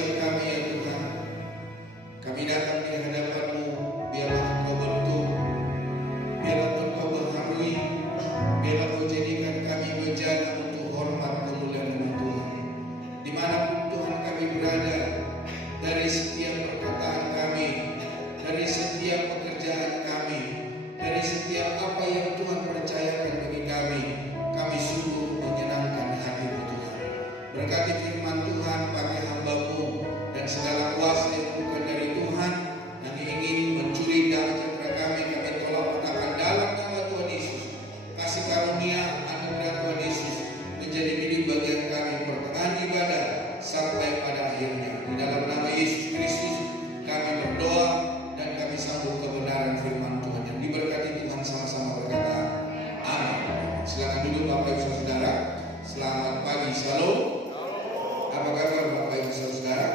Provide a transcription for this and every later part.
setiap kami ya Tuhan. Kami datang di hadapan-Mu, biarlah Engkau bentuk, biarlah Engkau berharui, biarlah Engkau jadikan kami bejana untuk hormat kemuliaan-Mu Tuhan. Dimanapun Tuhan kami berada, dari setiap perkataan kami, dari setiap pekerjaan kami, dari setiap apa yang Tuhan percayakan bagi kami sungguh menyenangkan hati-Mu Tuhan. Berkati firman Tuhan pakai hamba-Mu dan segala kuasa yang bukan dari Tuhan yang ingin mencuri darah citra kami tolak katakan dalam nama Tuhan Yesus. Kasih karunia anugerah Tuhan Yesus menjadi milik bagian kami pertengahan ibadah sampai pada akhirnya. Di dalam nama Yesus Kristus kami berdoa dan kami sambung kebenaran firman Tuhan. Yang diberkati Tuhan sama-sama berkata amin. Silakan duduk Bapak Ibu Saudara. Selamat pagi, shalom. Apa kabar Bapak Ibu Saudara?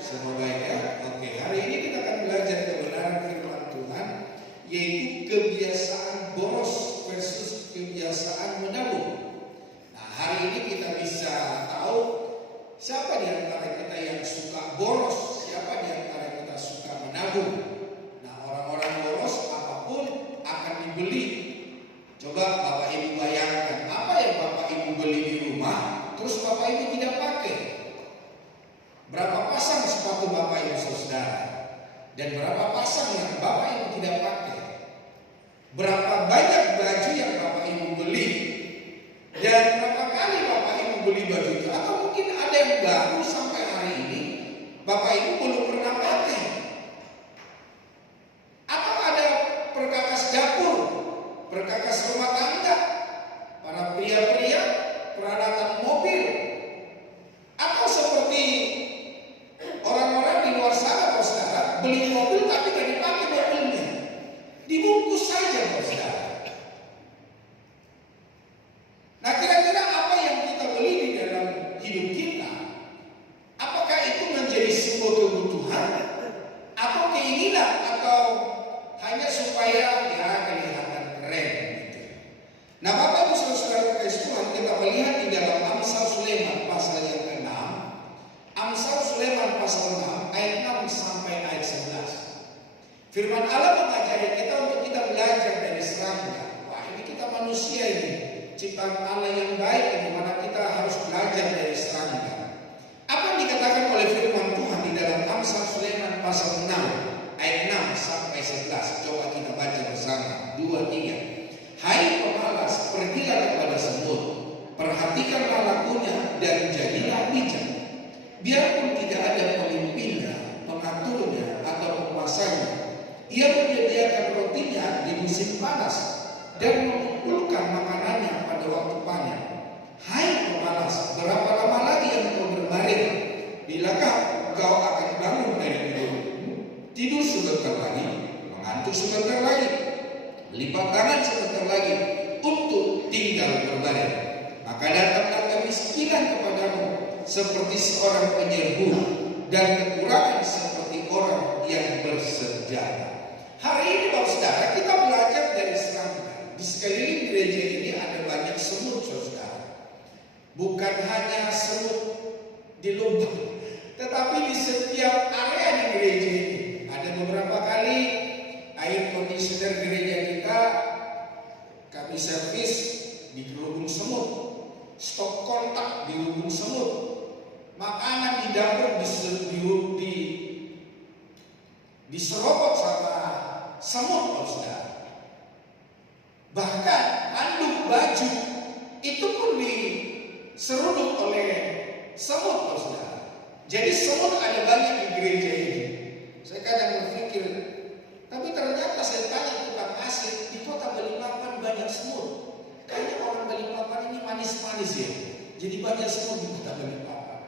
Semua baik ya? Oke, hari ini kita akan belajar kebenaran firman Tuhan, yaitu kebiasaan boros versus kebiasaan menabung. Nah, hari ini kita bisa tahu siapa di antara kita yang suka boros, siapa di antara kita suka menabung. Nah, orang-orang boros apapun akan dibeli. Coba Bapak Ibu bayangkan, apa yang Bapak Ibu beli di rumah, terus Bapak Ibu tidak pakai. Berapa pasang sepatu Bapak Ibu Saudara? Dan berapa pasang yang Bapak Ibu tidak pakai? Berapa banyak baju yang Bapak Ibu beli? Dan berapa kali Bapak Ibu beli baju itu? Atau mungkin ada yang baru sampai hari ini Bapak Ibu belum pernah pakai. Atau ada perkakas dapur, perkakas rumah tangga, para pria-pria, peralatan mobil, atau seperti orang-orang di luar sana, Saudara, beli mobil tapi tidak dipakai mobilnya, dibungkus saja, Saudara. Nah, kira-kira apa yang kita beli di dalam hidup kita? Apakah itu menjadi sebuah kebutuhan atau keinginan, atau hanya supaya ya kelihatan keren gitu? Nah, Bapak Ibu Saudara kasih Tuhan, kita melihat di dalam Amsal Sulaiman pasal yang ke-6. Amsal Sulaiman pasal 6 ayat 6 sampai ayat 11. Firman Allah mengajari kita untuk kita belajar dari serangga. Wah, ini kita manusia ini, ciptaan Allah yang baik, di mana kita harus belajar dari serangga. Apa yang dikatakan oleh firman Tuhan di dalam Amsal Sulaiman pasal 6 ayat 6 sampai 11. Coba kita baca bersama. 2, 3. Hai pemalas, pergilah kepada semut, perhatikanlah lakunya dan jadilah bijak. Biarpun tidak ada pemimpinnya, pengaturnya atau penguasanya, ia menyediakan rotinya di musim panas dan mengumpulkan makanannya pada waktu panen. Hai pemalas, berapa lama lagi yang kau berbaring? Bilakah kau akan bangun dari tidur? Tidur sebentar lagi, mengantuk sebentar lagi, melipat tangan sebentar lagi untuk tinggal berbaring. Maka datanglah kemiskinan kepadamu seperti seorang penyerbu, dan kekurangan seperti orang yang bersenjata. Hari ini Bapak Saudara, kita belajar dari serangga. Di sekeliling gereja ini ada banyak semut, Saudara. Bukan hanya semut di lubang, tetapi di setiap area di gereja ini. Ada beberapa kali air conditioner gereja kita kami servis di lubung semut, stok kontak di lubung semut, makanan di dapur diserobot sama semut, Saudara. Bahkan handuk baju itu pun diseruduk oleh semut, Saudara. Jadi semut ada banyak di gereja ini. Saya kadang berpikir, tapi ternyata saya tanya tukang asin, di kota Balikpapan banyak semut. Kayaknya orang Balikpapan ini manis-manis ya. Jadi banyak semut di kota Balikpapan.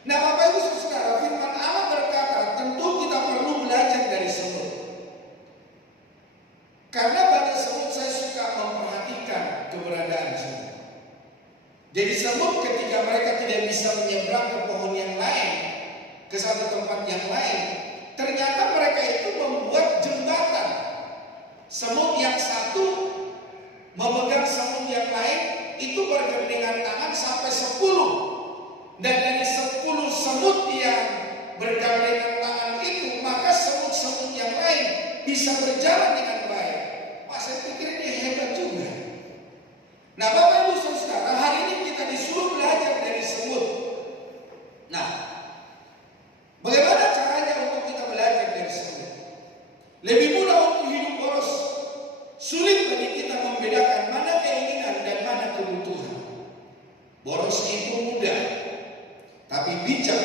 Nah, Bapak Ibu Saudara, firman Allah berkata, tentu kita perlu belajar dari semut. Karena banyak semut, saya suka memperhatikan keberadaan semut. Jadi semut ketika mereka tidak bisa menyeberang ke pohon yang lain, ke satu tempat yang lain, ternyata mereka itu membuat jembatan. Semut yang satu memegang semut yang lain, itu bergandengan tangan sampai 10. Dan dari 10 semut yang bergandengan tangan itu, maka semut-semut yang lain bisa berjalan dengan baik. Wah, saya pikir ini hebat juga. Nah, Bapak Ibu Saudara, hari ini kita disuruh belajar dari semut. Nah, bagaimana caranya untuk kita belajar dari semut? Lebih mudah untuk hidup boros. Sulit bagi kita membedakan mana keinginan dan mana kebutuhan. Boros itu mudah, tapi bijak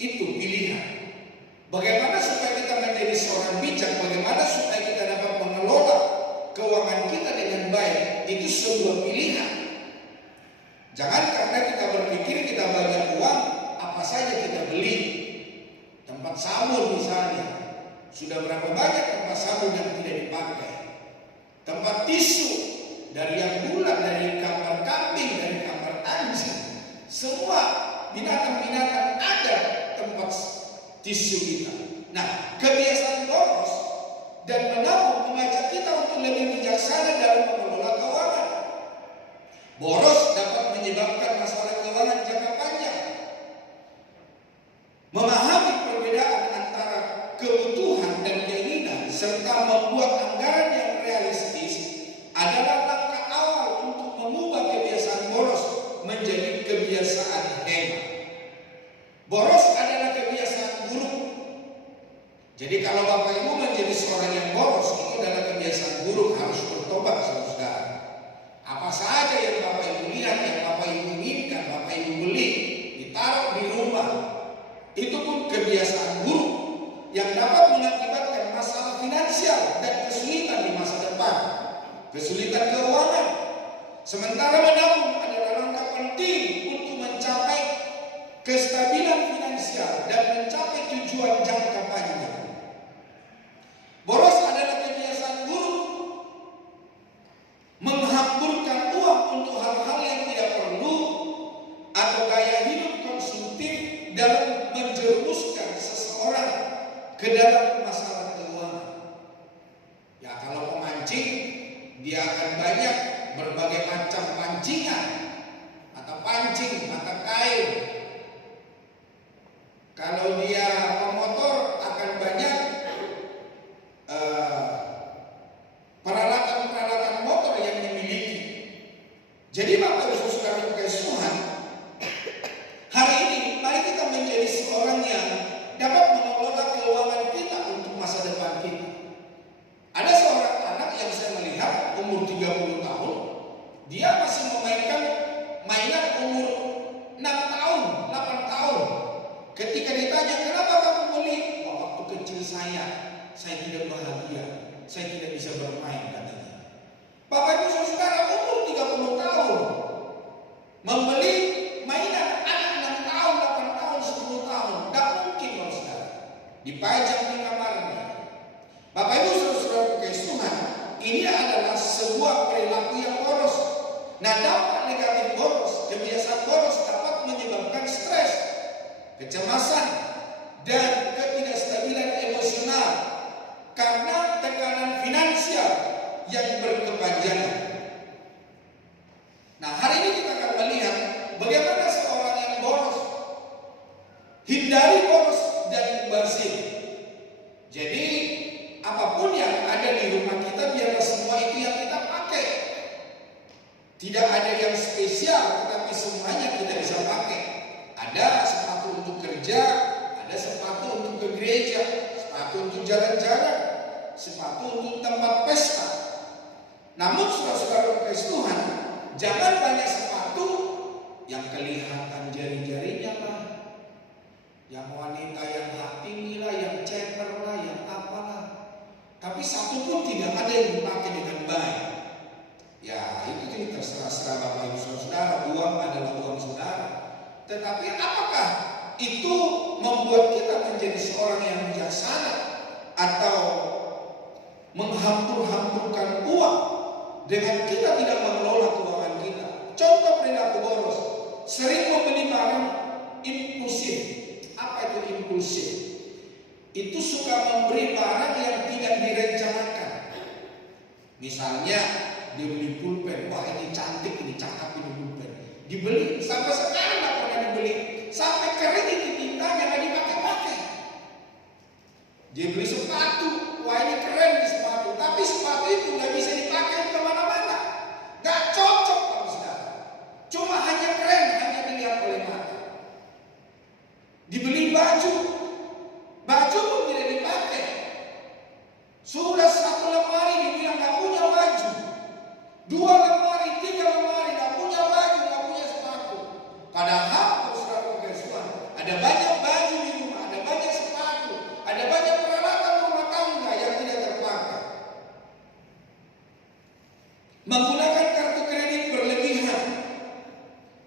itu pilihan. Bagaimana supaya kita menjadi seorang bijak? Bagaimana supaya kita dapat mengelola keuangan kita dengan baik? Itu sebuah pilihan. Jangan karena kita berpikir kita banyak uang, apa saja kita beli. Tempat sabun misalnya, sudah berapa banyak tempat sabun yang tidak dipakai? Tempat tisu, dari yang bulat, dari kamar kambing, dari kamar anjing, semua binatang-binatang ada tempat tisu kita. Nah, kebiasaan boros dan menabung mengajak kita untuk lebih bijaksana dalam mengelola keuangan. Boros dapat menyebabkan masalah keuangan jangka panjang. Memahami perbedaan antara kebutuhan dan keinginan serta membuat anggaran yang realistis adalah langkah awal untuk mengubah kebiasaan boros menjadi kebiasaan hemat. Boros adalah kebiasaan buruk. Jadi kalau Bapak Ibu menjadi seorang yang boros, itu adalah kebiasaan buruk, harus bertobat, saudara. Apa saja yang Bapak Ibu lihat, yang Bapak Ibu inginkan, Bapak Ibu beli, ditaruh di rumah, itu pun kebiasaan buruk yang dapat mengakibatkan masalah finansial dan kesulitan di masa depan, kesulitan keuangan. Sementara menabung adalah langkah penting untuk mencapai kestabilan finansial dan mencapai tujuan jangka panjang. Boros adalah kebiasaan buruk, menghamburkan uang untuk hal-hal yang tidak perlu atau gaya hidup konsumtif dalam menjerumuskan seseorang ke dalam masalah keuangan. Ya, kalau pemancing, dia akan banyak berbagai macam pancingan, mata pancing, mata kail. Kalau dia pemotor, akan banyak peralatan-peralatan motor yang dimiliki. Jadi Bapak Ibu Saudara Tuhan, hari ini mari kita menjadi seorang yang dapat mengelola keuangan kita untuk masa depan kita. Ada seorang anak yang saya melihat umur 30 tahun, dia masih memainkan mainan umur 6 tahun, 8 tahun. Ketika ditanya, kenapa kamu beli? Waktu kecil saya tidak bahagia, saya tidak bisa bermain, katanya. Bapak Ibu Saudara, umur 30 tahun membeli mainan anak 6 tahun, 8 tahun, 10 tahun, tidak mungkin, saudara. Dipajang di kamarnya. Bapak Ibu Saudara Tuhan, ini adalah sebuah perilaku yang boros. Nah, dampak negatif boros, kebiasaan boros dapat menyebabkan stres, kecemasan, dan ketidakstabilan emosional karena tekanan finansial yang berkepanjangan. Nah, hari ini kita akan melihat bagaimana seorang yang boros. Hindari boros dan mubazir. Jadi apapun yang ada di rumah kita, biarlah semua itu yang kita pakai. Tidak ada yang spesial, tetapi semuanya kita bisa pakai. Ada sepatu untuk kerja, ada sepatu untuk ke gereja, sepatu untuk jalan-jalan, sepatu untuk tempat pesta. Namun saudara-saudara Tuhan, jangan banyak sepatu yang kelihatan jari-jarinya lah, yang wanita yang hak tinggi lah, yang ceper lah, yang apalah. Tapi satu pun tidak ada yang dipakai dengan baik. Ya, itu terserah Bapak Ibu Saudara, uang adalah uang saudara. Tetapi apakah itu membuat kita menjadi seorang yang bijaksana atau menghambur-hamburkan uang dengan kita tidak mengelola keuangan kita? Contoh perilaku boros, sering membeli barang impulsif. Apa itu impulsif? Itu suka memberi barang yang tidak direncanakan. Misalnya dibeli pulpen, wah ini cantik, ini cakep, ini pulpen. Dibeli, sampai sekarang nggak pernah dibeli, sampai kering itu tintanya nggak dipakai-pakai. ada banyak baju di rumah, ada banyak sepatu, ada banyak peralatan rumah tangga yang tidak terpakai. Menggunakan kartu kredit berlebihan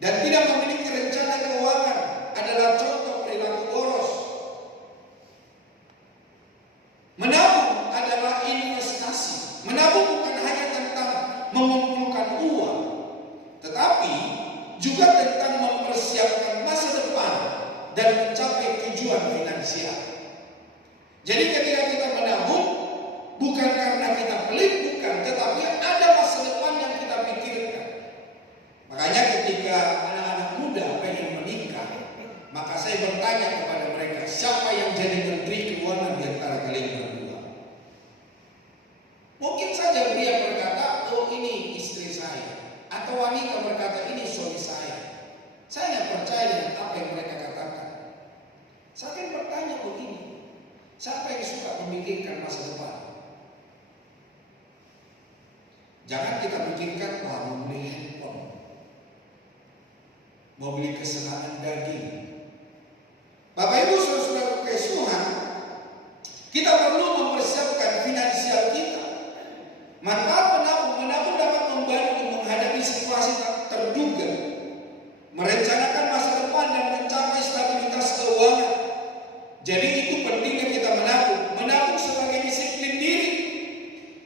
dan tidak memiliki rencana keuangan adalah contoh perilaku boros. Menabung adalah investasi. Menabung bukan hanya tentang mengumpulkan uang, tetapi juga tentang mempersiapkan masa depan dan mencapai tujuan finansial. Jadi ketika kita menabung, bukan karena kita pelit, bukan, tetapi ada masa depan yang kita pikirkan. Makanya ketika anak-anak muda pengen menikah, maka saya bertanya kepada mereka, siapa yang jadi menteri keuangan di antara kalian berdua? Mungkin saja pria berkata, oh ini istri saya, atau wanita berkata, ini suami saya. Saya tidak percaya dengan apa yang mereka katakan. Saya akan bertanya begini, siapa yang suka memikirkan masa depan? Jangan kita pikirkan, wah mau beli handphone, mau beli kesenangan daging. Bapak Ibu saudara kasih Tuhan, kita perlu mempersiapkan finansial kita. Manfaat menabung dapat membantu menghadapi situasi tak terduga, merencanakan masa depan dan mencapai stabilitas keuangan. Jadi itu pentingnya kita menabung sebagai disiplin diri.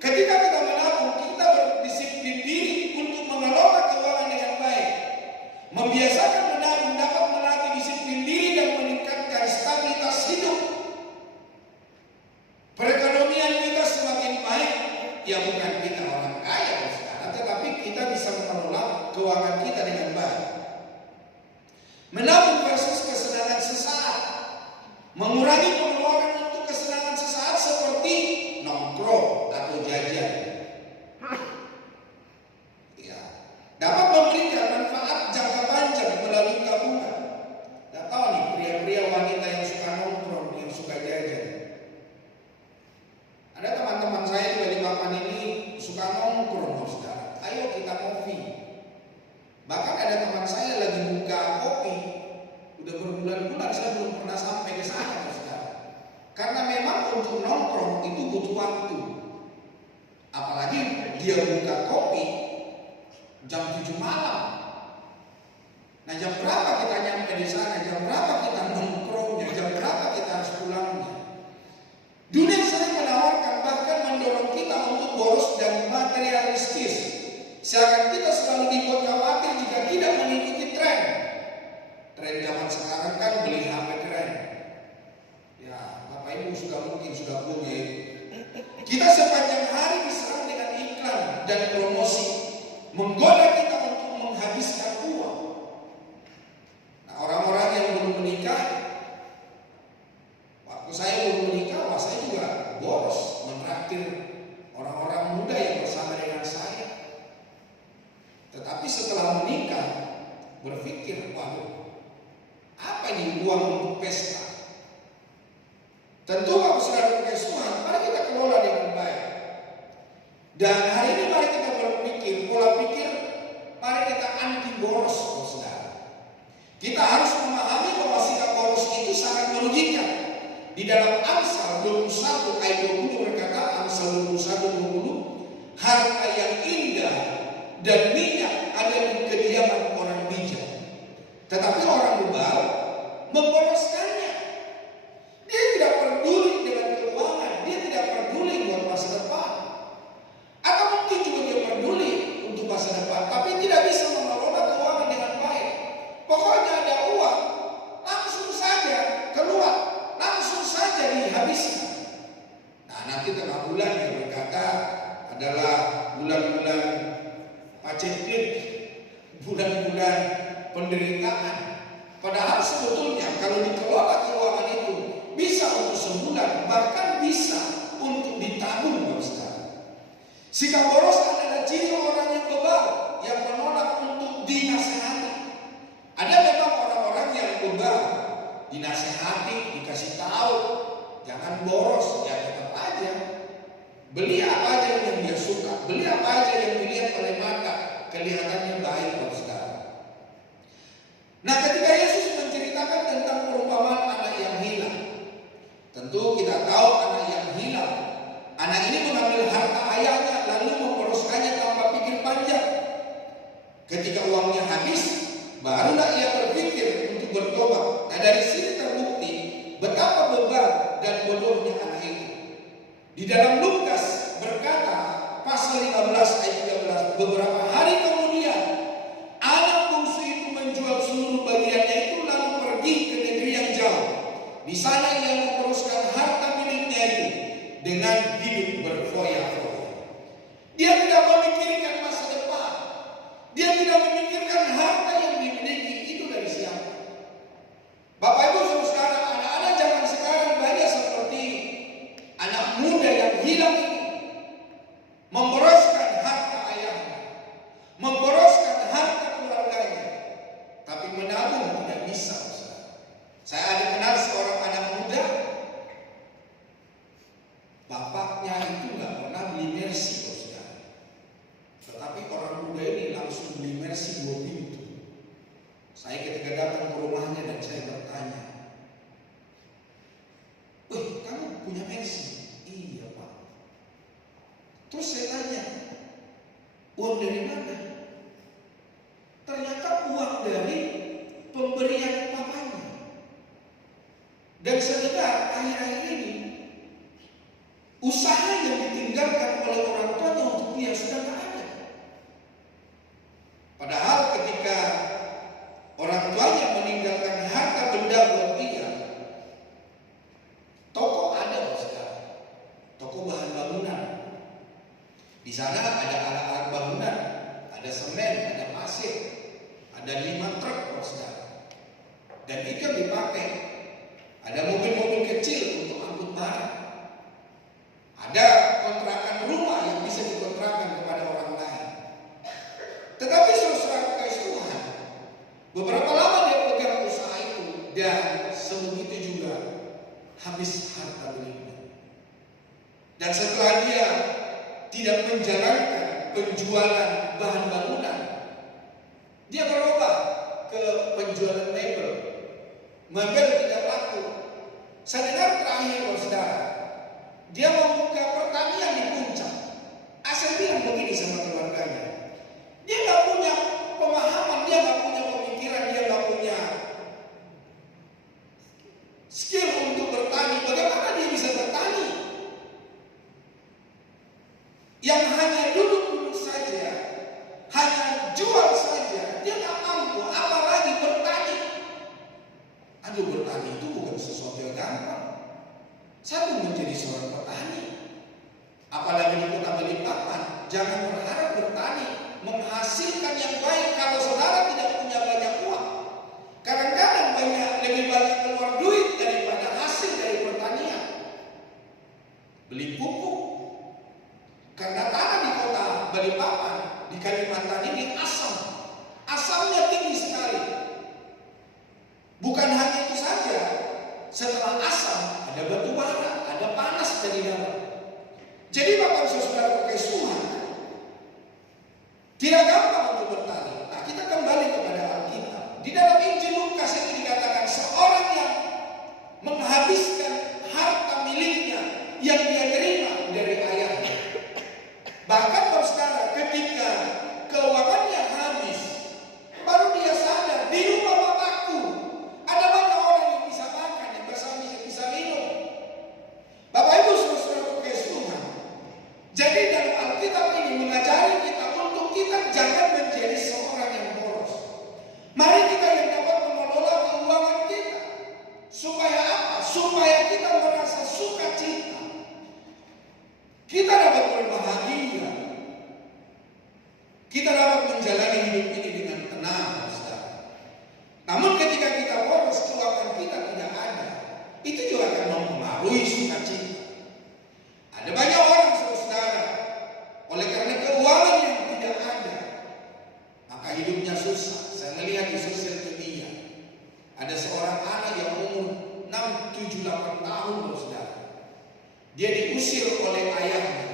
Ketika kita menabung, kita berdisiplin diri untuk mengelola keuangan dengan baik. Membiasakan menabung dapat melatih disiplin diri dan meningkatkan stabilitas hidup. Perekonomian kita semakin baik, ya bukan kita orang kaya sekarang, tetapi kita bisa mengelola keuangan kita dengan baik. Menabung versus kesenangan sesaat. Mengurangi pengeluaran untuk kesenangan sesaat seperti nongkrong atau jajan. Ya, dapat memberikan manfaat jangka panjang melalui tabungan. Tidak tahu nih pria-pria wanita yang suka nongkrong, yang suka jajan. Ada teman-teman saya di Balikpapan ini suka nongkrong, saudara. Ayo kita kopi. Bahkan ada teman saya lagi buka kopi. Udah berbulan-bulan saya belum pernah sampai ke sana, saudara. Karena memang untuk nongkrong itu butuh waktu. Apalagi dia buka kopi jam 7 malam. Nah jam berapa kita nyampe di sana? Jam berapa kita nongkrongnya? Jam berapa kita harus pulangnya? Dunia sering menawarkan, bahkan mendorong kita untuk boros dan materialistis. Seakan kita selalu dibuat khawatir jika tidak mengikuti tren. Tren zaman sekarang kan beli HP keren. Ya, Bapak Ibu mungkin sudah punya itu. Kita sepanjang hari diserang dengan iklan dan promosi, menggoda kita untuk menghabiskan uang. Nah, orang-orang yang belum menikah, waktu saya belum menikah, saya juga boros menraktir orang-orang muda yang bersama dengan saya. Tetapi setelah menikah, berpikir, waduh, apa ini uang untuk pesta? Tentu kalau saudara kasih Tuhan, mari kita kelola dengan baik. Dan hari ini mari kita berpikir, pola pikir, mari kita anti boros, saudara. Kita harus memahami bahwa sikap boros itu sangat merugikan. Di dalam Amsal 21 ayat 20 berkata, Amsal 21 20, harta yang indah dan minyak ada di kediaman orang bijak, tetapi orang bebal memboroskannya. Dia tidak peduli dengan keuangan, dia tidak peduli buat masa depan. Atau mungkin juga dia peduli untuk masa depan, tapi tidak bisa mengelola keuangan dengan baik. Pokoknya ada uang, langsung saja keluar, langsung saja dihabiskan. Nah, nanti tengah bulan yang berkata adalah bulan-bulan paceklik, bulan-bulan penderitaan. Padahal sebetulnya kalau dikelola keuangan itu bisa untuk sebulan, bahkan bisa untuk ditabung, saudara. Sikap boros adalah ciri orang yang bebal, yang menolak untuk dinasehati. Ada memang orang-orang yang bebal, dinasehati, dikasih tahu, jangan boros, ya tetap aja. Beli apa aja yang dia suka, beli apa aja yang dilihat oleh mata, kelihatannya baik, saudara. Nah, ketika Yesus menceritakan tentang perumpamaan Tentu kita tahu anak yang hilang. Anak ini mengambil harta ayahnya lalu memboroskannya tanpa pikir panjang. Ketika uangnya habis, barulah ia berpikir untuk bertobat. Nah, dari sini terbukti betapa bebal dan bodohnya anak itu. Di dalam Lukas berkata, pasal 15 ayat 13, beberapa hari kemudian anak bungsu itu menjual seluruh bagiannya itu lalu pergi ke negeri yang jauh. Di sana ia memboroskan harta miliknya itu dengan hidup berfoya-foya. Dia tidak memikirkan masa depan. Dia tidak memikirkan harta yang dimiliki itu dari siapa. Bapak Ibu Saudara, anak-anak zaman sekarang banyak seperti anak muda yang hilang ini, memboroskan harta ayahnya, memboroskan harta keluarganya, tapi menabung tidak bisa. Saya ada kenal seorang anak muda, bapaknya itu nggak pernah beli Mercy, tetapi orang muda ini langsung beli Mercy 2 pintu. Saya ketika datang ke rumahnya dan saya bertanya, "Wih, kamu punya Mercy?" "Iya, Pak." Terus saya tanya, "Uang dari mana?" Ternyata uang dari pemberian papanya. Dan sedengar akhir-akhir ini usaha yang ditinggalkan oleh orang tuanya untuk dia sudah tidak ada. Padahal ketika orang tuanya meninggalkan harta benda buat dia, toko ada sekarang, toko bahan bangunan. Di sana ada alat-alat bangunan, ada semen, ada pasir, ada 5 truk saudara. Dan itu yang dipakai. Ada mobil-mobil kecil untuk angkut barang. Ada kontrakan rumah yang bisa dikontrakkan kepada orang lain. Tetapi saudara kasih Tuhan, beberapa lama dia pegang usaha itu dan sebegitu juga habis harta miliknya. Dan setelah dia tidak menjalankan penjualan bahan bangunan, dia berubah ke penjualan mebel. Mebel tidak laku. Saya dengar terakhir saudara, dia membuka pertanian di Puncak. Saya bilang begini sama keluarganya, dia nggak punya pemahaman, dia nggak punya pemikiran, dia nggak punya skill untuk bertani. Bagaimana dia bisa bertani? Yang hanya duduk-duduk saja, hanya jual saja, dia nggak mampu, apalagi bertani. Aduh, bertani itu bukan sesuatu yang gampang. Saya mau menjadi seorang petani, apalagi di kota Balikpapan. Jangan berharap bertani menghasilkan yang baik kalau saudara tidak punya banyak uang. Kadang-kadang lebih banyak keluar duit daripada hasil dari pertanian. Beli pupuk, karena tanah di kota Balikpapan, di Kalimantan ini asam. Asamnya tinggi sekali. Bukan hanya itu saja, setelah asam ada batu bara, ada panas dari dalam. Jadi Bapak Saudara pakai Tuhan, tidak gampang untuk bertani. Nah, kita kembali kepada Alkitab. Di dalam Injil Lukas ini dikatakan seorang yang menghabiskan harta miliknya yang dia terima dari ayahnya. Bahkan saudara, ketika keuangannya habis, baru dia sadar di rumah bapakku ada banyak orang yang bisa makan, yang bisa minum. Bapak Ibu saudara kasih Tuhan. Jadi dalam Alkitab ini mengajari kita untuk kita jangan menjadi seorang yang boros. Mari kita yang dapat mengelola keuangan kita. Supaya apa? Supaya kita merasa sukacita. Kita dapat berbahagia. Kita dapat menjalani hidup ini dengan tenang, saudara. Namun ketika kita boros, keuangan kita tidak ada, itu juga akan mempengaruhi sukacita. Ada banyak orang, saudara, oleh karena keuangan yang tidak ada, maka hidupnya susah. Saya melihat di sosial media, ada seorang anak yang umur 6, 7, 8 tahun, saudara. Dia diusir oleh ayahnya.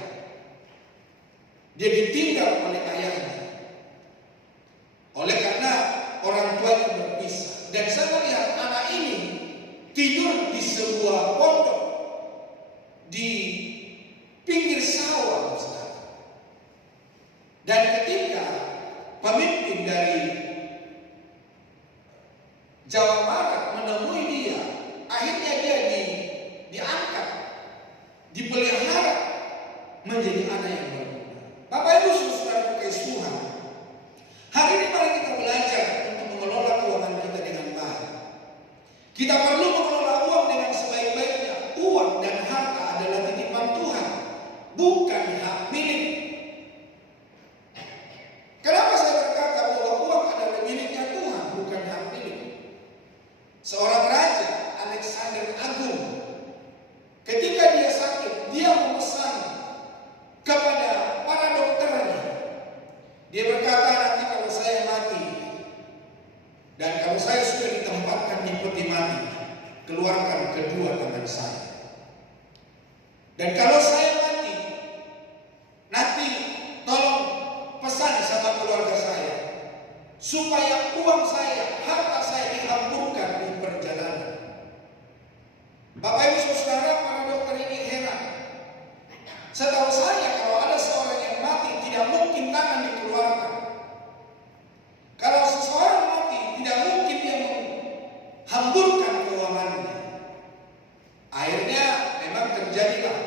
Dia ditinggal oleh ayahnya. Oleh karena orang tuanya berpisah. Dan saya melihat anak ini tidur di sebuah pondok di pinggir sawah, saudara. Dan ketika pemimpin dari Jawa Barat menemui dia, akhirnya dia diangkat, dipelihara menjadi anak yang berguna. Bapak Ibu saudara kekasih Tuhan, hari ini mari kita belajar untuk mengelola keuangan kita dengan baik. Kita perlu mengelola uang dengan sebaik-baiknya. Uang dan harta adalah titipan Tuhan, bukan hak milik. Kenapa saya berkata bahwa uang adalah miliknya Tuhan, bukan hak milik? Seorang raja, Alexander Agung, ketika dia sakit, dia memesan kepada para dokternya. Dia berkata, nanti kalau saya mati dan kalau saya sudah ditempatkan di peti mati, keluarkan kedua tangan saya. Dan kalau saya mati, nanti tolong pesan sama keluarga saya supaya uang saya, harta saya dihamburkan di perjalanan. Bapak Ibu saudara, para dokter ini heran. Setahu saya kalau ada seorang yang mati tidak mungkin tangan dikeluarkan. Kalau seseorang mati tidak mungkin dia menghamburkan keuangannya. Akhirnya memang terjadilah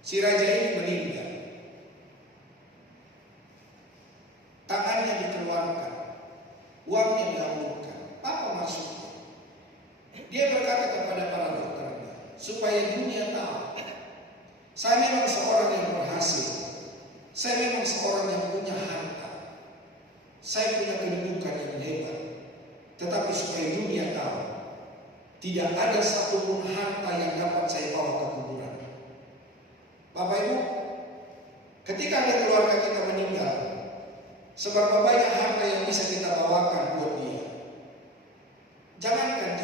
si raja ini meninggal. Tangannya dikeluarkan, uangnya dihamburkan. Apa maksudnya? Dia berkata kepada para dokternya, supaya dunia tahu, saya memang seorang yang berhasil, saya memang seorang yang punya harta, saya punya kedudukan yang hebat. Tetapi supaya dunia tahu, tidak ada satupun harta yang dapat saya bawa ke kuburan. Bapak Ibu, ketika ada keluarga kita meninggal, seberapa banyak harta yang bisa kita bawakan buat dia? Jangankan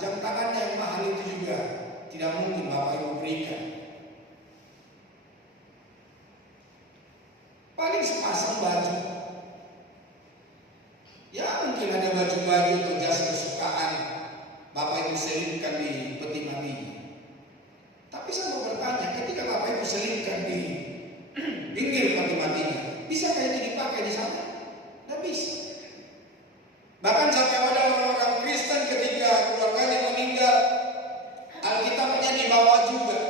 jam tangan yang mahal itu juga tidak mungkin Bapak Ibu berikan. Paling sepasang baju. Ya mungkin ada baju-baju atau jas kesukaan Bapak Ibu selipkan di peti mati. Tapi saya mau bertanya, ketika Bapak Ibu selipkan di pinggir peti matinya, bisa kayak itu dipakai di sana? Tidak bisa. Bahkan sampai ada orang-orang Kristen ketika keluarganya meninggal, Alkitabnya dibawa juga.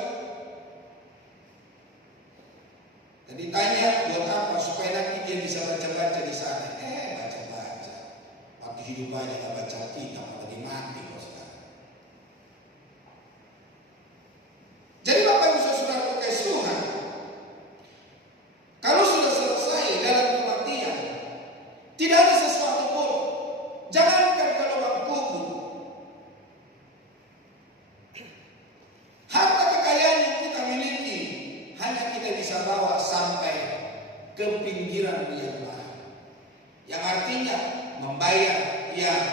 Dan ditanya buat apa? Supaya nanti dia bisa baca-baca di sana. Baca-baca. Waktu hidup aja gak baca Alkitab, lagi mati kok sekarang. Jadi Bapak Ibu saudara kekasih Tuhan, kalau sudah selesai dalam kematian, tidak ada sesuatu pun. Jangankan ke lubang kubur, harta kekayaan yang kita miliki hanya kita bisa bawa sampai ke pinggiran yang lain. Yang artinya membayar yang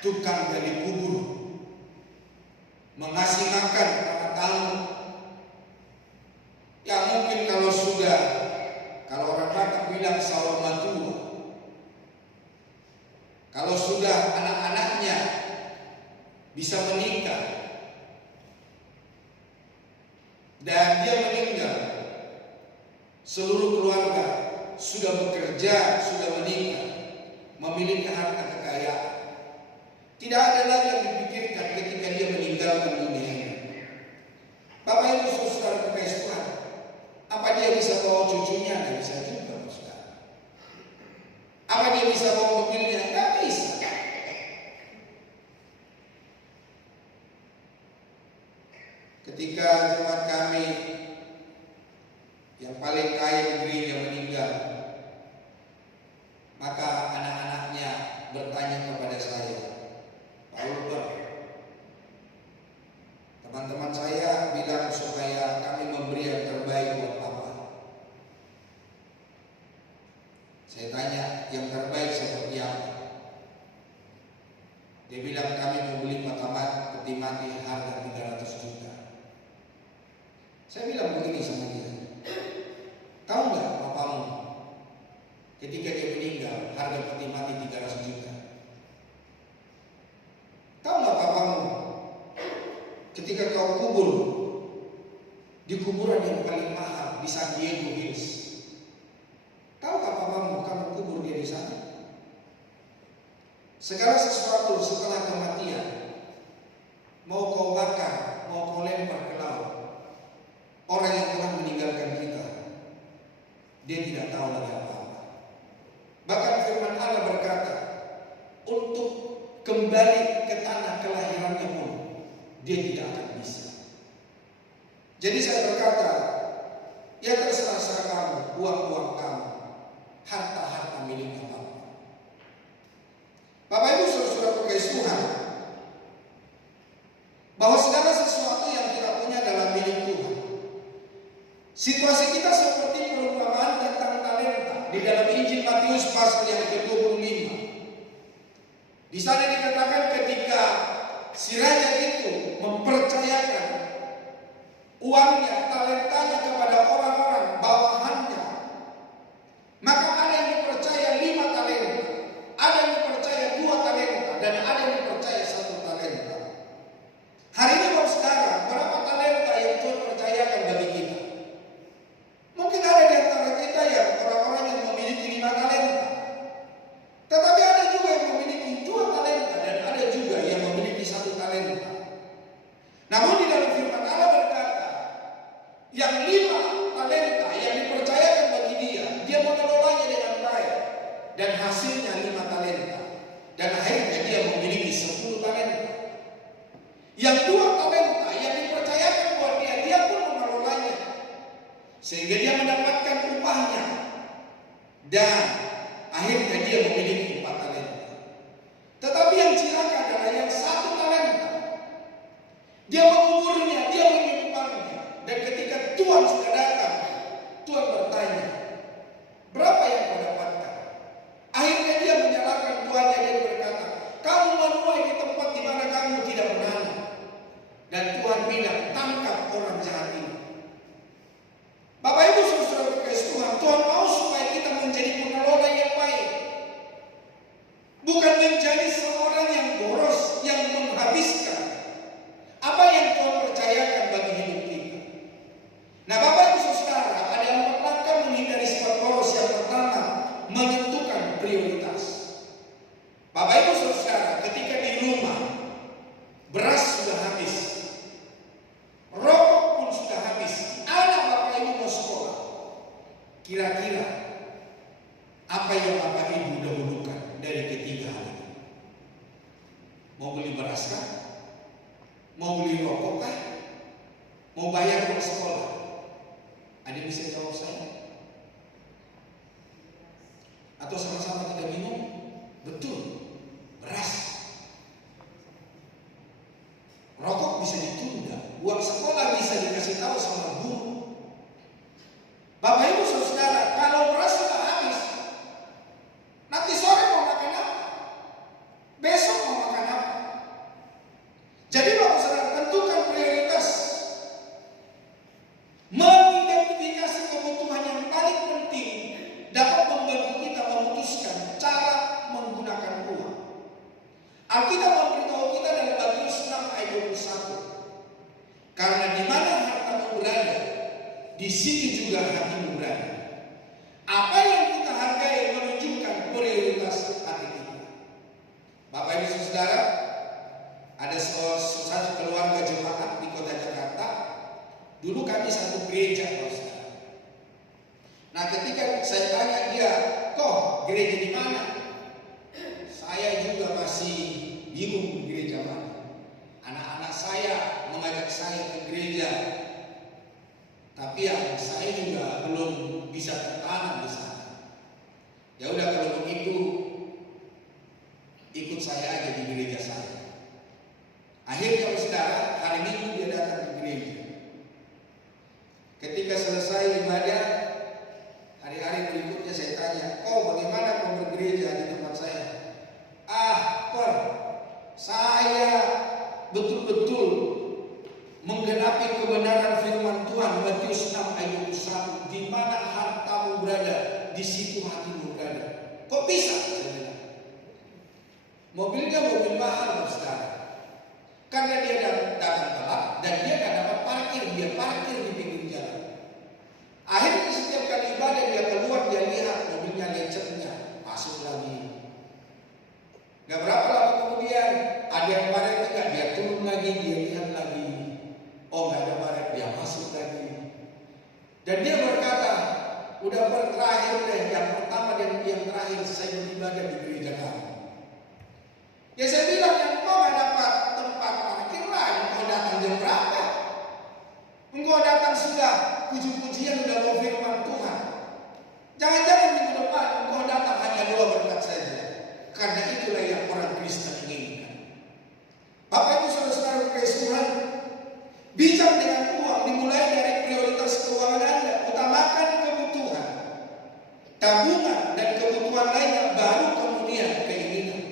tukang gali kubur, mengasih makan para tamu. Ya mungkin kalau orang Batak bilang sawah matua, kalau sudah anak-anaknya bisa menikah dan dia meninggal, seluruh keluarga sudah bekerja, sudah menikah, memiliki harta kekayaan. Tidak ada lagi yang dipikirkan ketika dia meninggalkan dunia ini. Bapak Ibu saudara kekasih Tuhan, apa dia bisa bawa cucunya? Tidak bisa juga, saudara. Apa dia bisa bawa mobilnya? Tidak bisa. Ketika jemaat kami yang paling kaya negerinya meninggal, maka anak-anaknya bertanya kepada saya, Pak Ulber, teman-teman saya bilang supaya kami memberi yang terbaik buat Papa. Saya tanya, yang terbaik seperti apa? Dia bilang kami mau beli peti mati harga 300 juta. Saya bilang begini sama dia, tahu nggak papamu ketika dia meninggal harga peti mati 300 juta? Tahu nggak papamu ketika kau kubur di kuburan yang paling mahal di San Diego Hills, tahukah papamu kamu kubur dia di sana? Segala sesuatu setelah kematian, mau kau bakar, mau kau lempar ke laut, orang yang telah meninggalkan kita, dia tidak tahu lagi apa-apa. Bahkan firman Allah berkata, untuk kembali ke tanah kelahirannya pun dia tidak akan bisa. Jadi saya berkata, ya terserah kamu, uang-uang kamu, harta-harta milik kamu. Bapak Ibu saudara kasih Tuhan, bahwa segala sesuatu yang kita punya adalah milik Tuhan. Situasi kita seperti perumpamaan tentang talenta di dalam Injil Matius pasal yang ke-25. Di sana dikatakan ketika si raja itu mempercayakan uangnya, talentanya kepada orang-orang bawahannya, maka ada yang dipercaya 5 talenta, ada yang dipercaya 2 talenta, dan ada yang dipercaya 1 talenta. Hari ini saudara, berapa talenta yang Tuhan percayakan bagi kita? Mungkin ada di antara kita yang orang-orang yang memiliki 5 talenta, tetapi ada juga yang memiliki 2 talenta, dan ada juga yang memiliki 1 talenta. Namun di dalam firman Allah berkata, yang 5 talenta yang dipercayakan bagi dia mengelolanya dengan baik, dan hasilnya 5 talenta, dan akhirnya dia memiliki 10 talenta. Yang 2 talenta yang dipercayakan buat dia pun mengelolanya, sehingga dia mendapatkan upahnya, dan akhirnya dia memiliki 4 talenta. Tetapi yang cilaka adalah yang 1 talenta, dia menguburnya, dia menyimpannya, dan ketika Tuhan sudah datang, Tuhan bertanya, berapa yang kau dapatkan? Akhirnya dia menyalahkan tuannya dan berkata, kamu menuai di tempat di mana kamu tidak menanam. Dan Tuhan bilang, tangkap orang jahat ini. Bapak Ibu saudara kasih Tuhan, Tuhan mau supaya kita menjadi pengelola yang baik, bukan menjadi seorang yang boros, yang menghabiskan apa yang Tuhan percayakan bagi hidup kita. Nah Bapak Ibu saudara, ada 4 langkah menghindari sifat boros. Yang pertama, menentukan prioritas. Bapak Ibu saudara, ketika di rumah beras sudah habis, rokok pun sudah habis, anak Bapak Ibu mau sekolah, kira-kira apa yang Bapak Ibu dahulukan dari ketiga hal itu? Mau beli beras kah? Mau beli rokok kah? Mau bayar uang sekolah? Ada yang bisa jawab saya? Atau sama-sama kita bingung? Betul, beras. Rokok bisa ditunda, uang sekolah bisa dikasih tahu sama guru. Bapak Ibu saudara, kalau beras sudah habis, nanti sore mau makan apa? Besok mau makan apa? Jadi Bapak saudara, tentukan prioritas. Mengidentifikasi kebutuhan yang paling penting dapat membantu kita memutuskan cara menggunakan uang. Alkitab memberitahu kita dalam Matius 6 ayat 21. Karena di mana hartamu berada, di situ juga hatimu berada. Apa yang kita hargai menunjukkan prioritas hati kita. Bapak Ibu saudara, ada satu keluarga jemaat di kota Jakarta. Dulu kami satu gereja, saudara. Nah, ketika saya tanya dia, kok gereja di mana? Saya juga masih bingung gereja mana. Anak-anak saya mengajak saya ke gereja, tapi ya saya juga belum bisa tertanam di sana. Ya udah kalau begitu, ikut saya aja di gereja saya. Akhirnya saudara, hari Minggu dia datang ke gereja. Ketika selesai ibadah, hari-hari berikutnya saya tanya, bagaimana kau bergereja di tempat saya? Saya betul-betul menggenapi kebenaran firman Tuhan Matius 6 ayat 1, di mana hartamu berada, di situ hatimu berada. Kok bisa? Saya bilang. Mobilnya mobil mahal, saudara. Karena dia datang telat dan dia gak dapat parkir, dia parkir di pinggir jalan. Akhirnya setiap kali ibadah dia keluar, dia lihat mobilnya lecetnya, masuk lagi. Gak berapa lama kemudian ada yang baret enggak, dia turun lagi, dia lihat lagi. Oh gak ada baret, dia masuk lagi. Dan dia berkata, udah terakhir deh, yang pertama dan yang terakhir saya beribadah di gereja kamu. Ya saya bilang, yang kau gak dapat tempat parkir lah, engkau datang jam berapa? Engkau datang sudah puji-pujian, udah mau firman Tuhan. Jangan-jangan minggu depan engkau datang hanya 2 berkat saja. Karena itulah yang orang Kristen inginkan. Bapak Ibu saudara-saudara kasih Tuhan, bijak dengan uang dimulai dari prioritas keuangan Anda. Utamakan kebutuhan, tabungan dan kebutuhan lainnya, baru kemudian keinginan.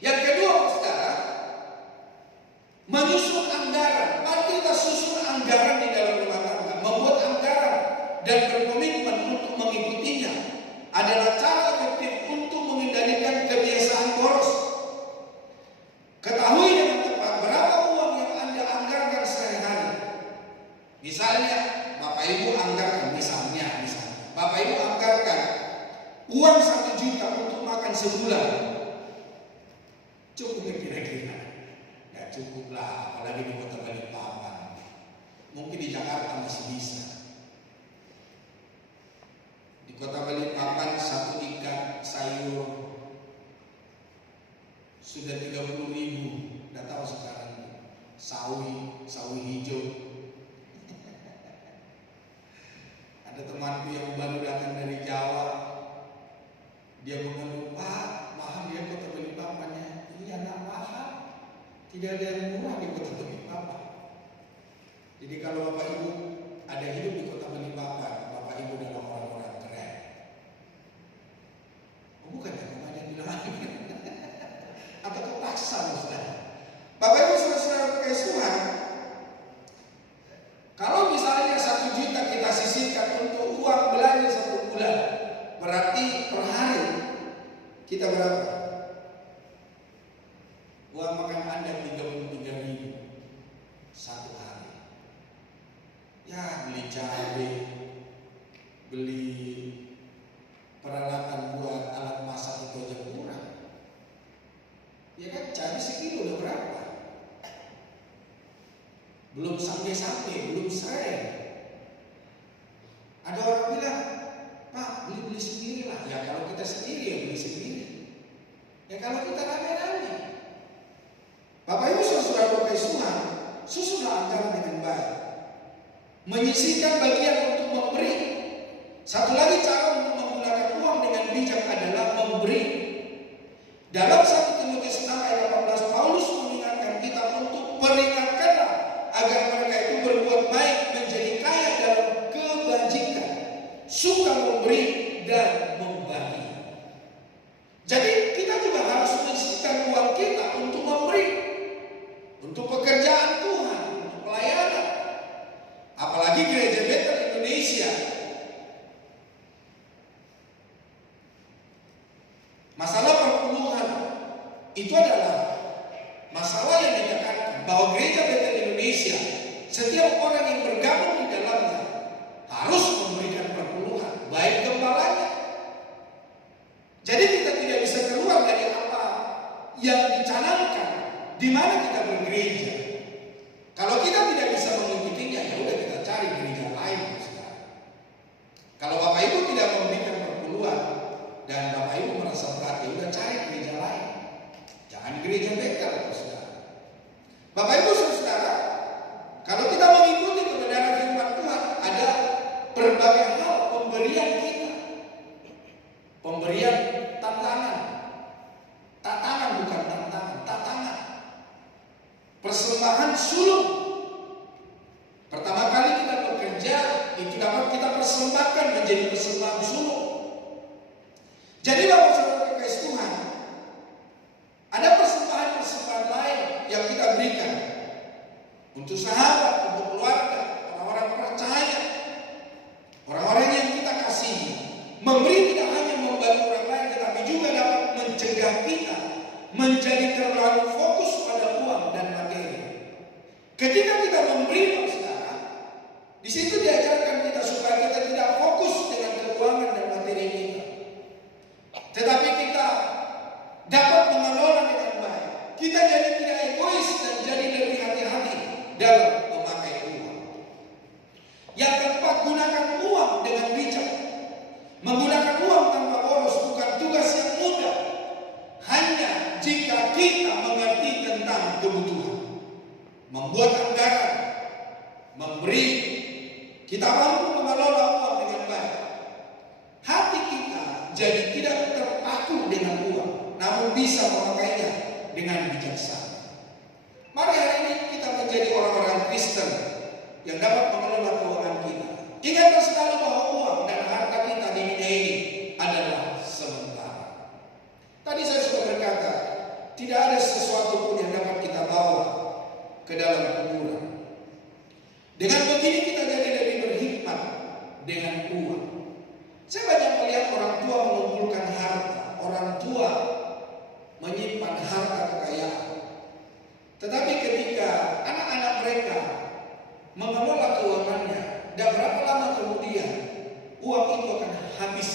Yang kedua, saudara, menyusun anggaran. Mari kita susun anggaran di dalam rumah tangga. Membuat anggaran dan berkomitmen untuk mengikutinya adalah cara efektif untuk mengendalikan kebiasaan boros. Ketahui dengan tepat berapa uang yang Anda anggarkan sehari-hari. Misalnya, Bapak Ibu anggarkan, misalnya, Bapak Ibu anggarkan uang 1 juta untuk makan sebulan. Cukup kira-kira? Ya cukup lah, apalagi di Kota Balikpapan. Mungkin di Jakarta masih bisa. Di Kota Balikpapan 1 ikat sayur sudah 30.000. Nggak tahu sekarang. Sawi hijau. Ada temanku yang baru datang dari Jawa. Dia mengeluh, Pak, mahal ya Kota Balikpapannya. Iya, nggak mahal. Tidak ada yang murah di Kota Balikpapan. Jadi kalau Bapak Ibu ada hidup di Kota Balikpapan, Bapak Ibu adalah orang-orang keren. Oh, bukan ya, Bapak yang bilang atau kepaksa Ustaz. Bapak Ibu saudara kasih Tuhan, kalau misalnya 1 juta kita sisihkan untuk uang belanja 1 bulan, berarti per hari kita berapa? Uang makan Anda 33.000 1 hari. Ya beli cabai, beli peralatan buat alat masak itu aja kurang. Ya kan, cabai sekilo udah berapa? Belum sampai, belum serai. Ada orang bilang, Pak, beli sendiri lah. Ya kalau kita sendiri ya beli sendiri. Ya kalau kita rame-rame. Bapak Ibu saudara kasih Tuhan, susunlah anggaran dengan baik. Menyisihkan bagian untuk memberi. Satu lagi cara untuk menggunakan uang dengan bijak adalah memberi. Dalam 1 Timotius 6 ayat 18, Paulus mengingatkan kita untuk peringatkanlah agar mereka itu berbuat baik, menjadi kaya dalam kebajikan, suka memberi dan membagi. Jadi kita juga harus menyisihkan uang kita untuk memberi, untuk pekerjaan Tuhan, untuk pelayanan. Apalagi Gereja Bethel Indonesia. Masalah perpuluhan itu adalah masalah yang ditekankan bahwa Gereja Bethel Indonesia, setiap orang yang bergabung di dalamnya harus memberikan perpuluhan, baik gembalanya. Jadi kita tidak bisa keluar dari apa yang dicanangkan di mana kita bergereja. Kalau kita tidak bisa mengikutinya, ya udah kita cari gereja lain. Kalau Bapak Ibu tidak memberikan perpuluhan dan Bapak Ibu merasa berat, ya udah cari gereja lain. Jangan gereja Bethel, saudara. Bapak Ibu saudara, kalau kita mengikuti kebenaran firman Tuhan, ada berbagai hal pemberian kita. Pemberian tantangan. Tantangan bukan tantangan, tantangan. Persembahan sulung. Pertama kali kita bekerja, itu dapat kita persembahkan menjadi persembahan sulung. Jadi Bapak Saudara kasih Tuhan, ada persembahan-persembahan lain yang kita berikan untuk sahabat, untuk keluarga, orang-orang percaya, orang-orang yang kita kasihi. Memberi tidak hanya membantu orang lain, tetapi juga dapat mencegah kita menjadi terlalu fokus pada uang dan Ketika kita memberi, saudara, di situ diajarkan kita supaya kita tidak fokus dengan keuangan dan materi kita, tetapi kita dapat mengelola dengan baik. Kita jadi tidak egois dan jadi lebih hati-hati dalam memakai uang. Yang keempat, gunakan uang dengan bijak. Menggunakan uang tanpa boros bukan tugas yang mudah, hanya jika kita mengerti tentang kebutuhan. Membuat anggaran, memberi, kita mampu mengelola uang dengan baik. Hati kita jadi tidak terpaku dengan uang, namun bisa memakainya dengan bijaksana. Mari hari ini kita menjadi orang-orang Kristen yang dapat mengelola keuangan kita. Ingatlah selalu bahwa uang dan harta kita di dunia ini adalah sementara. Tadi saya sudah berkata, tidak ada sesuatu pun yang dapat kita bawa ke dalam kuburan. Dengan begini kita jadi lebih berhikmat dengan uang. Saya banyak melihat orang tua mengumpulkan harta, orang tua menyimpan harta kekayaan. Tetapi ketika anak-anak mereka mengelola keuangannya, dan berapa lama kemudian uang itu akan habis.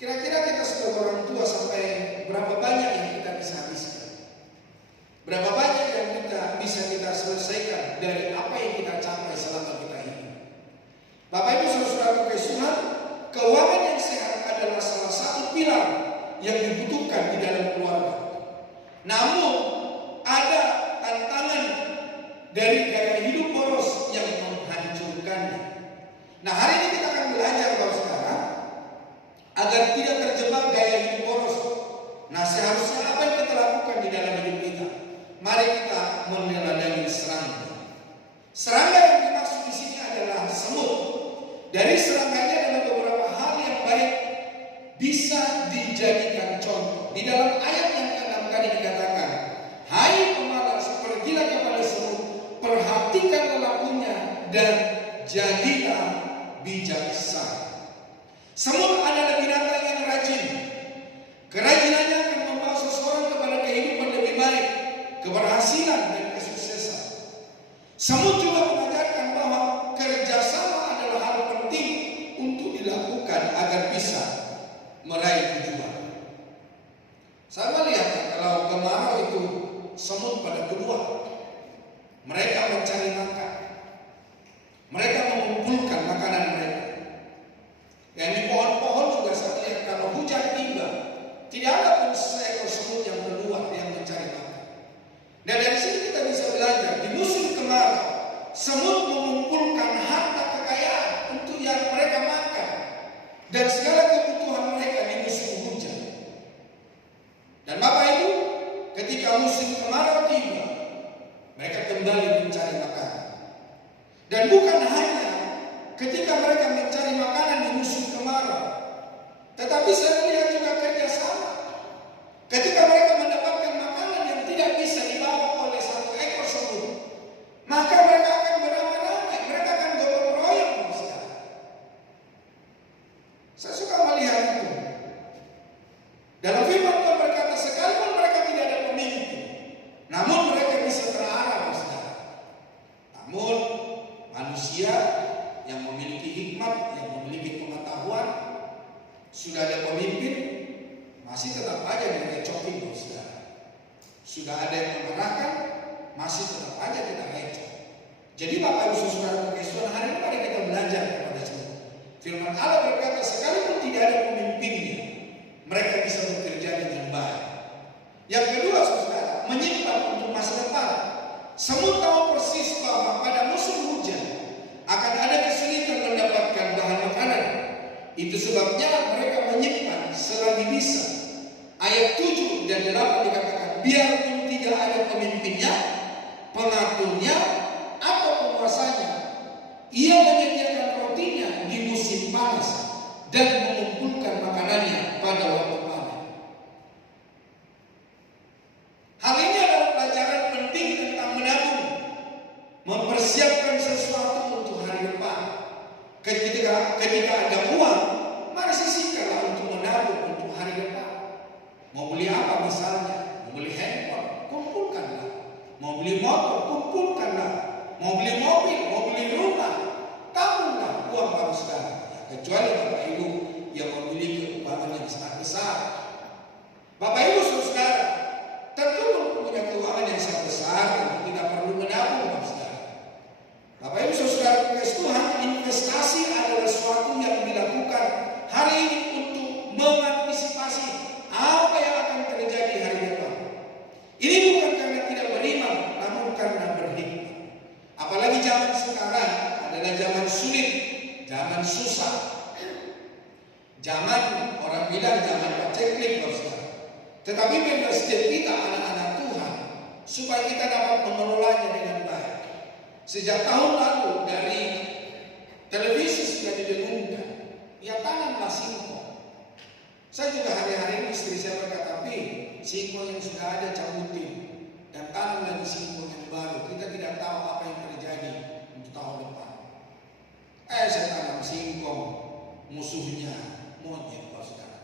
Kira-kira kita sebagai orang tua sampai berapa banyak yang kita bisa habiskan? Berapa banyak yang bisa kita selesaikan dari apa yang kita capai selama kita hidup? Bapak Ibu Saudara kasih Tuhan, keuangan yang sehat adalah salah satu pilar yang dibutuhkan di dalam keluarga. Namun ada tantangan dari gaya hidup boros yang menghancurkannya. Nah, hari ini kita akan belajar bahwa sekarang agar tidak terjebak gaya hidup boros. Nah, seharusnya apa yang kita lakukan di dalam hidup kita? Mari kita meneladani serangga. Serangga yang dimaksud di sini adalah semut. Dari serangganya adalah beberapa hal yang baik bisa dijadikan contoh. Di dalam ayat yang ke-6 tadi dikatakan, hai pemalas, pergilah kepada semut, perhatikan lakunya dan jadilah bijaksana. Semut adalah binatang yang rajin. Kerajinannya akan membawa seseorang kepada kehidupan lebih baik, keberhasilan dan kesuksesan. Semut juga mengajarkan bahwa kerjasama adalah hal penting untuk dilakukan agar bisa meraih tujuan. Saya melihat kalau kemarau itu semut pada keluar. Mereka mencari makan. Mereka mengumpulkan makanan mereka. Dan di pohon-pohon juga saya lihat kalau hujan tiba, tidak ada pun seekor semut yang keluar yang mencari makan. Dan dari sini kita bisa belajar, di musim kemarau, semut mengumpulkan harta kekayaan untuk yang mereka makan dan segala kebutuhan mereka di musim hujan. Dan Bapak Ibu, ketika musim kemarau tiba, mereka kembali mencari makanan. Dan bukan hanya ketika mereka mencari makanan di musim kemarau, tetapi saya melihat juga kerjasama. Ketika mereka mendapatkan makanan yang tidak bisa dibawa oleh satu ekor semut, maka mereka akan beramai-ramai, mereka akan gotong royong. Saya suka melihat itu. Dalam firman Tuhan berkata, sekalipun mereka tidak ada pemimpin, namun mereka bisa terarah. Namun manusia yang memiliki hikmat, yang memiliki pengetahuan, sudah ada pemimpin, masih tetap aja direcokin, saudara. Sudah ada yang mengarahkan, masih tetap aja kita recoh. Jadi Bapak Ibu Saudara Tuhan, hari ini mari kita belajar kepada semua. Firman Allah berkata, sekalipun tidak ada pemimpinnya, mereka bisa bekerja dengan baik. Yang kedua, saudara, menyimpan untuk masa depan. Semut tahu persis bahwa pada musim hujan akan ada kesulitan mendapatkan bahan makanan. Itu sebabnya mereka menyimpan selagi bisa. Ayat 7 dan 8 dikatakan, biarpun tidak ada pemimpinnya, pengaturnya, atau penguasanya, ia menyediakan rotinya di musim panas dan mengumpulkan makanannya pada waktu panen. Hal ini adalah pelajaran penting tentang menabung, mempersiapkan sesuatu untuk hari depan. Ketika ada uang, mari sisihkanlah untuk menabung untuk hari depan. Mau beli apa misalnya? Mau beli handphone, kumpulkanlah. Mau beli motor, kumpulkanlah. Mau beli mobil, mau beli rumah, tabunglah uang Bapak Saudara. Kecuali Bapak Ibu yang memiliki keuangan yang sangat besar. Bapak Ibu Saudara, tentu punya keuangan yang sangat besar, tentu tidak perlu menabung Bapak Saudara. Bapak Ibu Saudara kasih Tuhan, investasi adalah sesuatu yang dilakukan hari ini untuk mengantisipasi apa yang akan terjadi hari depan. Ini bukan karena tidak beriman, namun karena berhikmat. Apalagi zaman sekarang adalah zaman sulit, zaman susah, zaman orang bilang zaman paceklik, Saudara. Tetapi memang setiap kita anak-anak Tuhan, supaya kita dapat mengelolanya dengan baik. Sejak tahun lalu dari televisi sudah didengungkan, ya tanamlah singkong. Saya juga hari-hari ini istri saya berkata, singkong yang sudah ada cabutin dan tanam lagi singkong yang baru. Kita tidak tahu apa yang terjadi untuk tahun depan. Saya tanam singkong, musuhnya monyet, Saudara.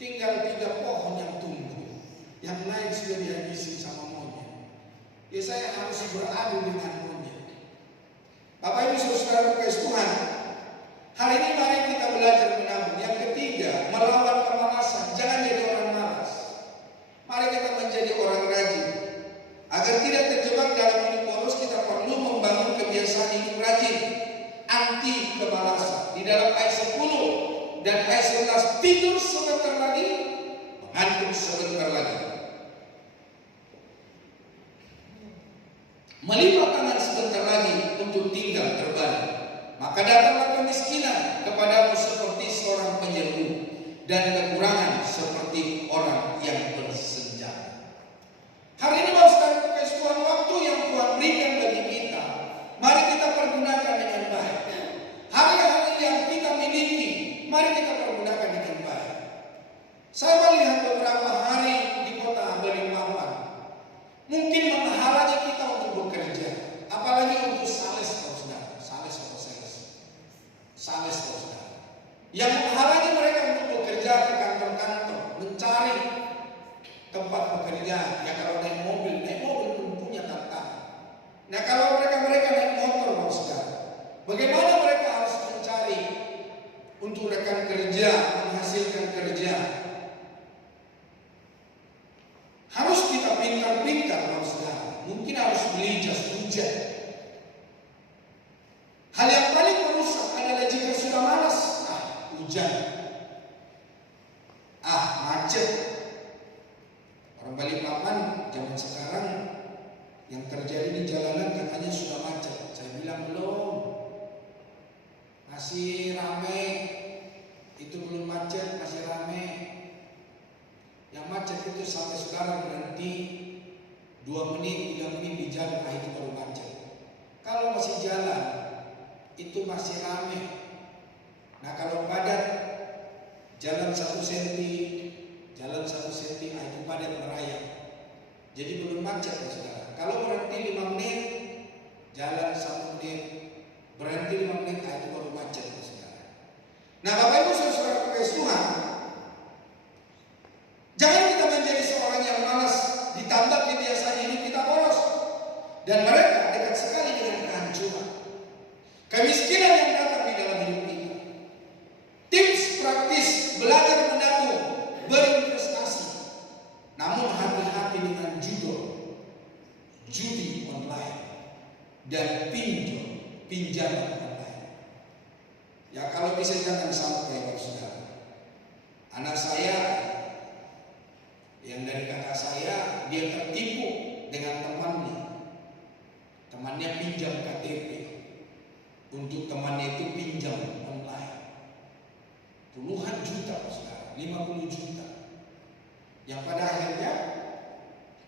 Tinggal 3 pohon yang tumbuh, yang lain sudah dihabisi sama monyet. Ya saya harus beradu dengan monyet. Bapak Ibu Saudara kasih Tuhan, hari ini mari kita belajar menabung. Yang ketiga, melawan kemalasan. Jangan jadi orang malas. Mari kita menjadi orang rajin. Agar tidak terjebak dalam hidup boros, kita perlu membangun kebiasaan hidup rajin, anti kemalasan. Di dalam ayat 10 dan ayat 11, tidur sebentar lagi, mengantuk sebentar lagi. Melipat tangan sebentar lagi untuk tinggal terbalik. Maka datanglah kemiskinan kepadamu seperti seorang penyeru, dan kekurangan seperti orang yang bersenjata. Hari ini Bapak Saudara kasih Tuhan, waktu yang Tuhan berikan bagi kita, mari kita pergunakan dengan baik. Hari-hari yang kita miliki, mari kita pergunakan dengan baik. Saya melihat beberapa hari di kota Balikpapan, mungkin menghalanya kita untuk bekerja, apalagi untuk sales, Saudara. Sales, Saudara. Yang menghalangi mereka untuk bekerja ke kantor-kantor, mencari tempat bekerja. Ya kalau naik mobil pun punya tantangan. Nah kalau mereka naik motor, Saudara, bagaimana mereka harus mencari untuk rekan kerja, menghasilkan kerja? Harus kita pintar-pintar, Saudara. Mungkin harus beli jas hujan. Hal yang paling merusak adalah jika sudah malas, hujan, macet. Orang Balikpapan zaman sekarang yang terjadi di jalanan katanya sudah macet. Saya bilang belum, masih ramai. Itu belum macet, masih ramai. Yang macet itu sampai sekarang berhenti 2 menit, 3 menit di jalan, itu baru macet. Kalau masih jalan, itu masih ramai. Nah kalau padat, jalan 1 senti, itu padat merayap. Jadi belum macet, Saudara. Kalau berhenti 5 menit, jalan 1 menit, berhenti 5 menit, itu baru macet, Saudara. Nah Bapak Ibu Saudara kasih Tuhan, jangan kita menjadi seorang yang malas, ditambah kebiasaan hidup kita boros, dan mereka dekat sekali dengan kehancuran. Kemiskinan yang datang di dalam hidup kita. Tips praktis belajar menabung, berinvestasi. Namun hati-hati dengan judi online dan pinjaman online. Ya kalau bisa jangan sampai, Saudara. Anak saya yang dari kakak saya, dia tertipu dengan temannya pinjam KTP. Untuk temannya itu pinjam online puluhan juta, Saudara, 50 juta. Yang pada akhirnya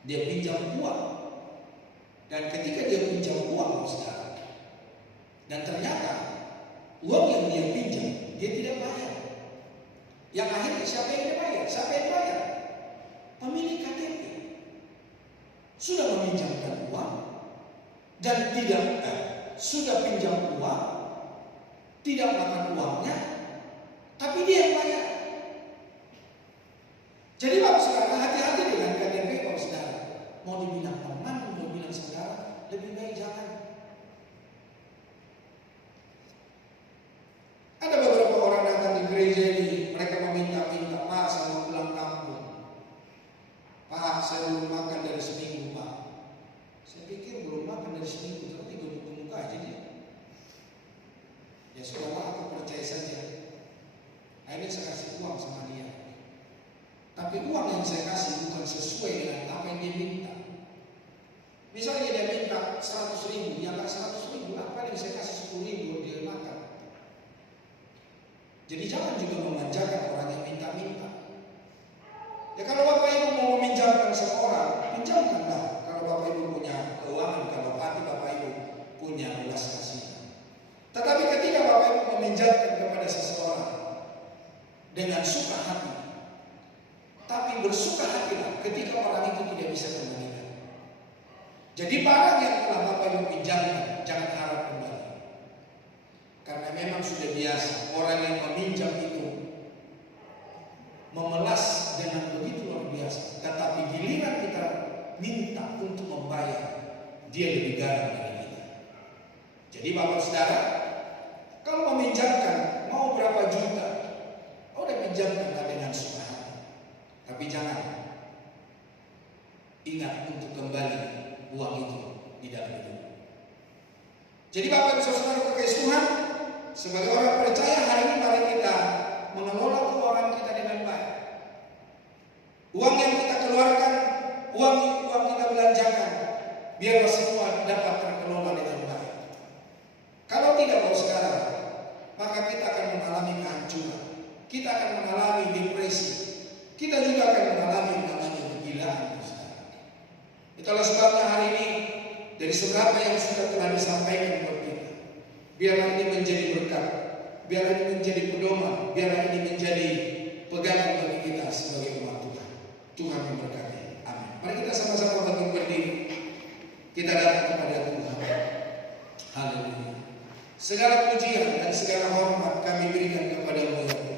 dia pinjam uang. Dan ketika dia pinjam uang, Saudara, dan ternyata uang yang dia pinjam dia tidak bayar. Yang akhirnya siapa yang bayar? Pemilik KTP. Sudah meminjamkan uang dan sudah pinjam uang, tidak makan uangnya, tapi dia yang bayar. Jadi Bapak Saudara, hati-hati dengan KTP, Bapak Saudara. Mau dibilang teman, mau dibilang saya kasih bukan sesuai dengan apa yang dia minta. Misalnya dia minta 100.000, ya nggak 100.000, apa yang saya kasih 10.000 dia makan. Jadi jangan juga memanjakan orang yang minta-minta. Ya kalau Bapak Ibu mau meminjamkan seorang, pinjamkanlah. Kalau Bapak Ibu punya keuangan, kalau hati Bapak Ibu punya belas kasihan. Tetapi ketika Bapak Ibu meminjamkan kepada seseorang dengan suka hati, tapi bersuka hatilah ketika orang itu tidak bisa kembalikan. Jadi barang yang telah Bapak Ibu pinjamkan, jangan harap kembali. Karena memang sudah biasa orang yang meminjam itu memelas dengan begitu luar biasa. Tetapi giliran kita minta untuk membayar, dia lebih garang dari kita. Jadi Bapak Saudara, kalau meminjamkan mau berapa juta, udah pinjamkanlah dengan suka hati. Tapi jangan ingat untuk kembali uang itu di dalam hidup. Jadi Bapak Ibu Saudara kekasih Tuhan, sebagai orang percaya hari ini mari kita mengelola keuangan kita dengan baik. Uang yang kita keluarkan, uang kita belanjakan, biarlah semua dapat terkelola dengan baik. Kalau tidak Bapak Saudara, maka kita akan mengalami kehancuran. Kita akan mengalami depresi. Kita juga akan mengalami namanya kegilaan. Itulah sebabnya hari ini dari seberapa yang sudah telah disampaikan kepada kita, biarlah ini menjadi berkat, biarlah ini menjadi pedoman, biarlah ini menjadi pegangan bagi kita sebagai umat Tuhan. Tuhan memberkati. Amin. Mari kita sama-sama bangkit berdiri. Kita datang kepada Tuhan. Haleluya. Segala pujian dan segala hormat kami berikan kepada-Mu ya Allah.